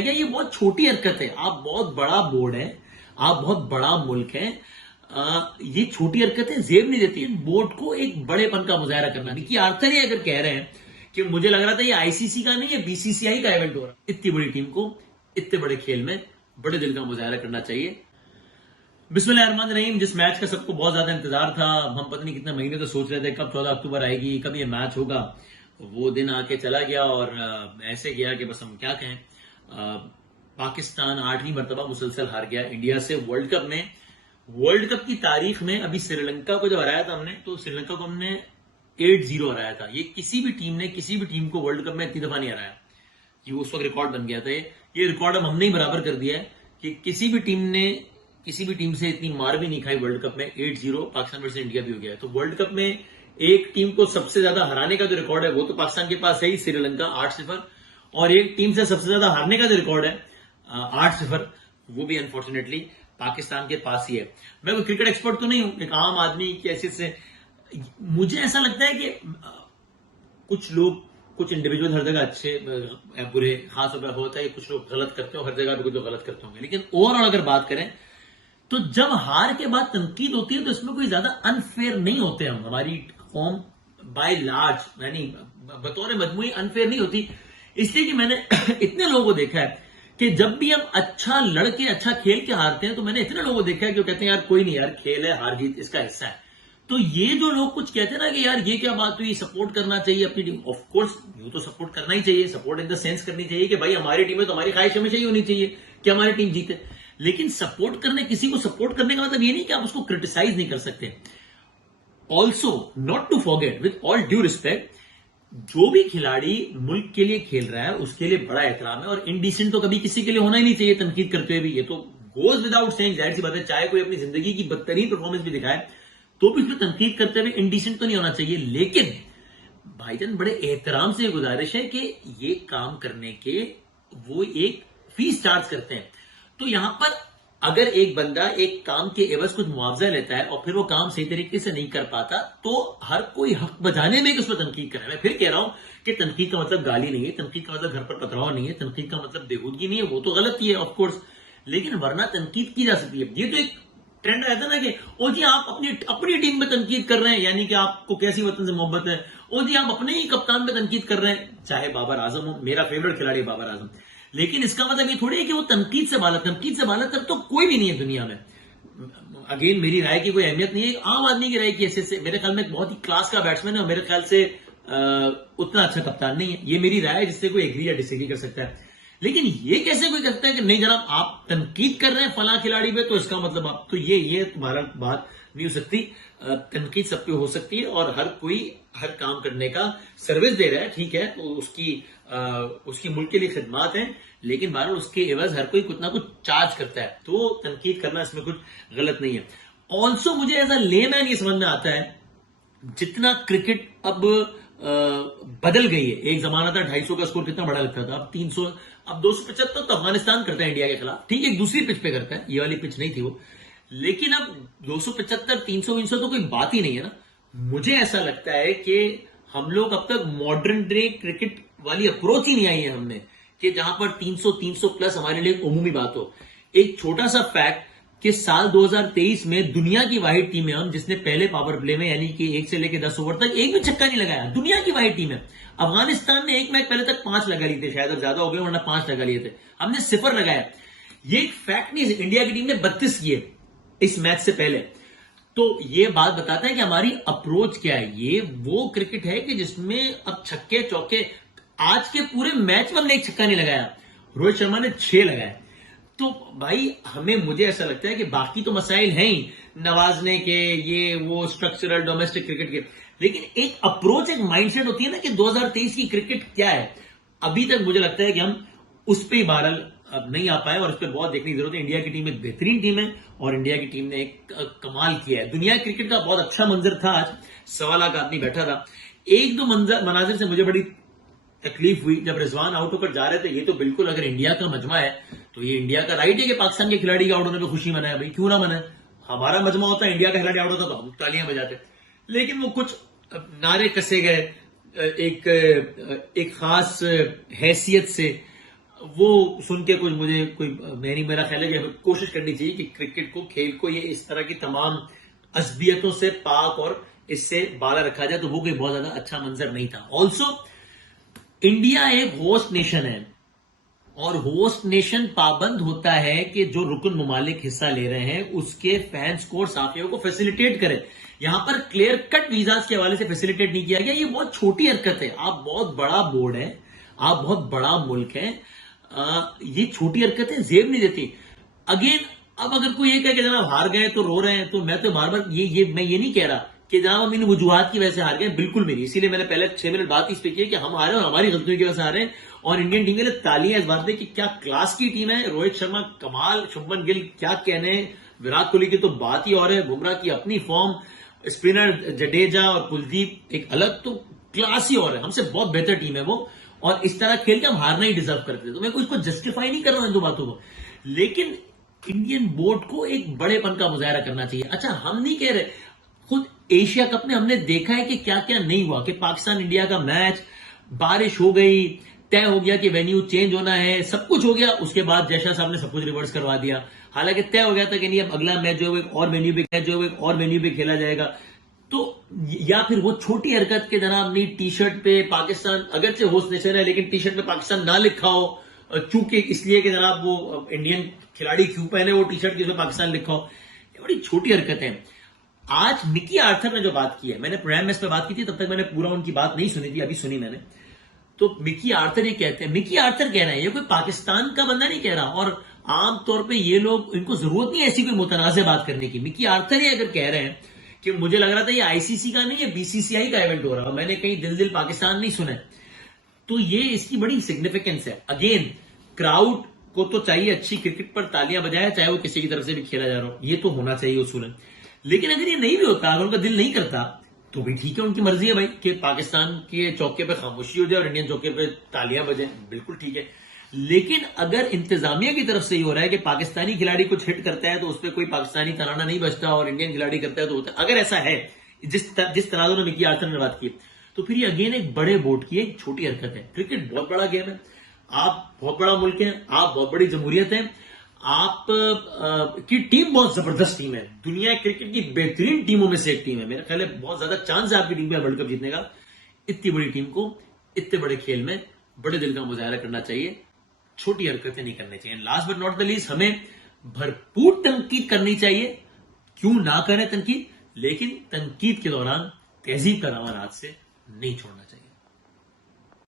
क्या ये बहुत छोटी हरकत है? आप बहुत बड़ा बोर्ड है, आप बहुत बड़ा मुल्क है। ये छोटी हरकतें जेब नहीं देती बोर्ड को एक बड़ेपन का मुजाहरा करना नहीं कि आर्थर ही अगर कह रहे हैं कि मुझे लग रहा था ये आईसीसी का नहीं, ये बीसीसीआई का इवेंट हो रहा है। इतनी बड़ी टीम को इतने बड़े खेल में बड़े दिल का मुजाहरा करना चाहिए। बिस्मिल्लाहिर्रहमानिर्रहीम। जिस मैच का सबको बहुत ज्यादा इंतजार था, हम पता नहीं कितने महीने तो सोच रहे थे कब 14 अक्टूबर आएगी, कब ये मैच होगा। वो दिन आके चला गया और ऐसे गया कि बस हम क्या कहें। पाकिस्तान 8वीं मरतबा मुसलसल हार गया इंडिया से वर्ल्ड कप में। वर्ल्ड कप की तारीख में अभी श्रीलंका को जब हराया था हमने, तो श्रीलंका को हमने 8-0 हराया था। ये किसी भी टीम ने किसी भी टीम को वर्ल्ड कप में इतनी दफा नहीं हराया। ये उस वक्त रिकॉर्ड बन गया था। ये रिकॉर्ड अब हमने ही बराबर कर दिया है कि किसी भी टीम ने किसी भी टीम से इतनी मार भी नहीं खाई वर्ल्ड कप में। 8-0 पाकिस्तान वर्सेस इंडिया भी हो गया है। तो वर्ल्ड कप में एक टीम को सबसे ज्यादा हराने का जो रिकॉर्ड है वो तो पाकिस्तान के पास है ही, श्रीलंका 8-0। और एक टीम से सबसे ज्यादा हारने का जो रिकॉर्ड है 8-0, वो भी अनफॉर्चुनेटली पाकिस्तान के पास ही है। मैं कोई क्रिकेट एक्सपर्ट तो नहीं हूं, एक आम आदमी की हैसियत से मुझे ऐसा लगता है कि कुछ लोग, कुछ इंडिविजुअल हर जगह अच्छे या बुरे, खास तौर पर होता है कुछ लोग गलत करते हो, हर जगह पे कुछ लोग गलत करते होंगे। लेकिन ओवरऑल अगर बात करें तो जब हार के बाद तनकीद होती है तो इसमें कोई ज्यादा अनफेयर नहीं होते हम। हमारी फॉर्म बाय लार्ज यानी बतौर मजमूई अनफेयर नहीं होती, इसलिए कि मैंने इतने लोगों को देखा है कि जब भी हम अच्छा लड़के अच्छा खेल के हारते हैं तो मैंने इतने लोगों को देखा है कि वो कहते हैं यार कोई नहीं यार, खेल है, हार जीत इसका हिस्सा है। तो ये जो लोग कुछ कहते हैं ना कि यार ये क्या बात हुई, सपोर्ट करना चाहिए अपनी टीम। ऑफ कोर्स यू तो सपोर्ट करना ही चाहिए, सपोर्ट इन द सेंस करनी चाहिए कि भाई हमारी टीम है तो हमारी ख्वाहिश हमेशा ही होनी चाहिए कि हमारी टीम जीते। लेकिन सपोर्ट करने, किसी को सपोर्ट करने का मतलब ये नहीं कि आप उसको क्रिटिसाइज नहीं कर सकते। Also not to forget, with all due respect, जो भी खिलाड़ी मुल्क के लिए खेल रहा है उसके लिए बड़ा एहतराम है। और इनडिसेंट तो कभी किसी के लिए होना ही नहीं चाहिए तनकीद करते हुए भी। ये तो गोज विदाउट सेइंग, जाहिर सी बात है, चाहे कोई अपनी जिंदगी की बदतरीन परफॉर्मेंस भी दिखाए तो भी उसमें तनकीद करते हुए इनडिसेंट तो नहीं होना चाहिए। लेकिन भाईजान बड़े एहतराम से गुजारिश है कि ये काम करने के वो एक फीस चार्ज करते हैं। तो यहां पर अगर एक बंदा एक काम के एवज कुछ मुआवजा लेता है और फिर वो काम सही तरीके से नहीं कर पाता तो हर कोई हक बजाने में उसमें तनकीद करे। मैं फिर कह रहा हूं कि तनकीद का मतलब गाली नहीं है, तनकीद का मतलब घर पर पथराव नहीं है, तनकीद का मतलब बेहूदगी नहीं है, वो तो गलत ही है ऑफकोर्स। लेकिन वरना तनकीद की जा सकती है। ये तो एक ट्रेंड रहता है ना कि ओ जी आप अपनी अपनी टीम में तनकीद कर रहे हैं, यानी कि आपको कैसी वतन से मोहब्बत है। ओ जी आप अपने ही कप्तान पे तनकीद कर रहे हैं, चाहे बाबर आजम हो, मेरा फेवरेट खिलाड़ी बाबर आजम। लेकिन इसका मतलब ये थोड़ी है कि वो तनकीद से बाला तक तो कोई भी नहीं है दुनिया में। अगेन मेरी राय की कोई अहमियत नहीं है, आम आदमी की राय की हैसियत से मेरे ख्याल में एक बहुत ही क्लास का बैट्समैन है और मेरे ख्याल से उतना अच्छा कप्तान नहीं है। ये मेरी राय है जिससे कोई एग्री या डिसएग्री कर सकता है। लेकिन ये कैसे कोई कहता है कि नहीं जनाब आप तनकीद कर रहे हैं फला खिलाड़ी पे तो इसका मतलब आप तो ये तुम्हारा बात नहीं हो सकती। तनकीद सब पे हो सकती है और हर कोई हर काम करने का सर्विस दे रहा है, ठीक है, तो उसकी मुल्क के लिए खिदमत है। लेकिन बहरहाल उसके एवज हर कोई कुछ ना कुछ चार्ज करता है, तो तनकीद करना इसमें कुछ गलत नहीं है। ऑल्सो मुझे एज अ लेमैन ये समझ में आता है जितना क्रिकेट अब बदल गई है। एक जमाना था 250 का स्कोर कितना बड़ा लगता था, अब 300, अब 275 तो अफगानिस्तान करता है इंडिया के खिलाफ, ठीक है, एक दूसरी पिच पे करता है, ये वाली पिच नहीं थी वो। लेकिन अब 275 300 तो कोई बात ही नहीं है ना। मुझे ऐसा लगता है कि हम लोग अब तक मॉडर्न डे क्रिकेट वाली अप्रोच ही नहीं आई है हमने, कि जहां पर 300 प्लस हमारे लिए उमूमी बात हो। एक छोटा सा फैक्ट कि साल 2023 में दुनिया की वाहिद टीम है हम जिसने पहले पावर प्ले में यानी कि 1 से लेकर 10 ओवर तक एक भी छक्का नहीं लगाया। दुनिया की वाहिद टीम है। अफगानिस्तान ने एक मैच पहले तक 5 लगा लिए थे, शायद अब ज्यादा हो गए, वरना 5 लगा लिए थे, हमने 0 लगाया। ये एक फैक्ट नहीं, इंडिया की टीम ने 32 किए इस मैच से पहले। तो ये बात बताता है कि हमारी अप्रोच क्या है। ये वो क्रिकेट है कि जिसमें अब छक्के चौके, आज के पूरे मैच में हमने एक छक्का नहीं लगाया, रोहित शर्मा ने 6 लगाया। तो भाई मुझे ऐसा लगता है कि बाकी तो मसाइल हैं ही नवाजने के, ये वो स्ट्रक्चरल डोमेस्टिक क्रिकेट के, लेकिन एक अप्रोच, एक माइंडसेट होती है ना कि 2023 की क्रिकेट क्या है। अभी तक मुझे लगता है कि हम उस पर ही बहरहाल अब नहीं आ पाए और उस पर बहुत देखने की जरूरत है। इंडिया की टीम एक बेहतरीन टीम है और इंडिया की टीम ने एक कमाल किया है। दुनिया क्रिकेट का बहुत अच्छा मंजर था, आज 1.25 लाख आदमी बैठा था। एक दो मनाजिर से मुझे बड़ी तकलीफ हुई जब रिजवान आउट होकर जा रहे थे। ये तो बिल्कुल अगर इंडिया का मजमा है तो ये इंडिया का राइट है कि पाकिस्तान के खिलाड़ी आउट होने पर खुशी मनाए, भाई क्यों ना मनाए। हमारा मजमा होता है, इंडिया का खिलाड़ी आउट होता तो हम तालियां बजाते। लेकिन वो कुछ नारे कसे गए एक खास हैसियत से, वो सुन के कुछ मुझे कोई मेरा ख्याल है कि हमें कोशिश करनी चाहिए कि क्रिकेट को, खेल को, ये इस तरह की तमाम असबियतों से पाक और इससे बाला रखा जाए, तो वो कोई बहुत ज्यादा अच्छा मंजर नहीं था। ऑल्सो इंडिया एक होस्ट नेशन है, और होस्ट नेशन पाबंद होता है कि जो रुकन ममालिक हिस्सा ले रहे हैं उसके फैंस को और साथियों को फैसिलिटेट करे। यहां पर क्लियर कट वीजाज के हवाले से फैसिलिटेट नहीं किया गया। ये बहुत छोटी हरकत है। आप बहुत बड़ा बोर्ड है, आप बहुत बड़ा मुल्क है, ये छोटी हरकतें जेब नहीं देती। अगेन, अब अगर कोई ये कहे कि जनाब हार गए तो रो रहे हैं, तो मैं तो बार बार मैं ये नहीं कह रहा कि जनाब हम इन वजूहात की वजह से हार गए, बिल्कुल भी नहीं। इसीलिए मैंने पहले 6 मिनट बात इस पे की है कि हम हारे और हमारी गलतियों की वजह से हारे हैं। और इंडियन टीम के लिए तालियां इस बात पे कि क्या क्लास की टीम है। रोहित शर्मा कमाल, शुभमन गिल क्या कहने, विराट कोहली की तो बात ही और है, बुमराह की अपनी फॉर्म, स्पिनर जडेजा और कुलदीप एक अलग, तो क्लास ही और है। हमसे बहुत बेहतर टीम है वो, और इस तरह खेल के हम हारना ही डिजर्व करते थे। तो मैं कुछ को जस्टिफाई नहीं कर रहा हूं इन दो बातों को, लेकिन इंडियन बोर्ड को एक बड़ेपन का मुजाहरा करना चाहिए। अच्छा, हम नहीं कह रहे, खुद एशिया कप में हमने देखा है कि क्या क्या नहीं हुआ, कि पाकिस्तान इंडिया का मैच, बारिश हो गई, तय हो गया कि वेन्यू चेंज होना है, सब कुछ हो गया, उसके बाद जयशाह साहब ने सब कुछ रिवर्स करवा दिया। हालांकि तय हो गया था कि नहीं, अब अगला मैच जो है वो एक और वेन्यू पे खेला जाएगा। तो या फिर वो छोटी हरकत के जनाब नहीं, टी शर्ट पे पाकिस्तान, अगरचे होस्ट नेशन है लेकिन टी शर्ट पे पाकिस्तान ना लिखा हो, चूंकि इसलिए कि जनाब वो इंडियन खिलाड़ी क्यों पहने वो टी शर्ट जिसमें पाकिस्तान लिखा हो, ये बड़ी छोटी हरकत है। आज मिकी आर्थर ने जो बात की है, मैंने प्रोग्राम में इस पर बात की थी, तब तक मैंने पूरा उनकी बात नहीं सुनी थी, अभी सुनी मैंने। तो मिकी आर्थर ये कहते हैं, मिकी आर्थर कह रहे हैं, ये कोई पाकिस्तान का बंदा नहीं कह रहा, और आमतौर पे ये लोग, इनको जरूरत नहीं है ऐसी कोई मुतनाज़ बात करने की। मिकी आर्थर ये अगर कह रहे हैं कि मुझे लग रहा था ये आईसीसी का नहीं, ये बीसीसीआई का इवेंट हो रहा है, मैंने कहीं दिल दिल पाकिस्तान नहीं सुना, तो ये इसकी बड़ी सिग्निफिकेंस है। अगेन, क्राउड को तो चाहिए अच्छी क्रिकेट पर तालियां बजाए, चाहे वो किसी की तरफ से भी खेला जा रहा हो, ये तो होना चाहिए उसूलन। लेकिन अगर ये नहीं भी होता, अगर उनका दिल नहीं करता, तो भी ठीक है, उनकी मर्जी है भाई कि पाकिस्तान के चौके पे खामोशी हो जाए और इंडियन चौके पे तालियां बजाएं, बिल्कुल ठीक है। लेकिन अगर इंतजामिया की तरफ से ये हो रहा है कि पाकिस्तानी खिलाड़ी कुछ हिट करता है तो उस पर कोई पाकिस्तानी तराना नहीं बजता, और इंडियन खिलाड़ी करता है तो होता है, अगर ऐसा है, जिस तनाजों में मिकी आर्थर ने बात की, तो फिर ये अगेन एक बड़े बोर्ड की एक छोटी हरकत है। क्रिकेट बहुत बड़ा गेम है, आप बहुत बड़ा मुल्क है, आप बहुत बड़ी जमहूरियत है, आप की टीम बहुत जबरदस्त टीम है, दुनिया क्रिकेट की बेहतरीन टीमों में से एक टीम है। मेरा ख्याल है बहुत ज्यादा चांस है आपकी टीम का वर्ल्ड कप जीतने का। इतनी बड़ी टीम को इतने बड़े खेल में बड़े दिल का मुजाहरा करना चाहिए, छोटी हरकतें नहीं करनी चाहिए। Last but not the least, हमें भरपूर तनकीद करनी चाहिए, क्यों ना करें तनकीद, लेकिन तनकीद के दौरान तहजीब का दामन हाथ से नहीं छोड़ना चाहिए।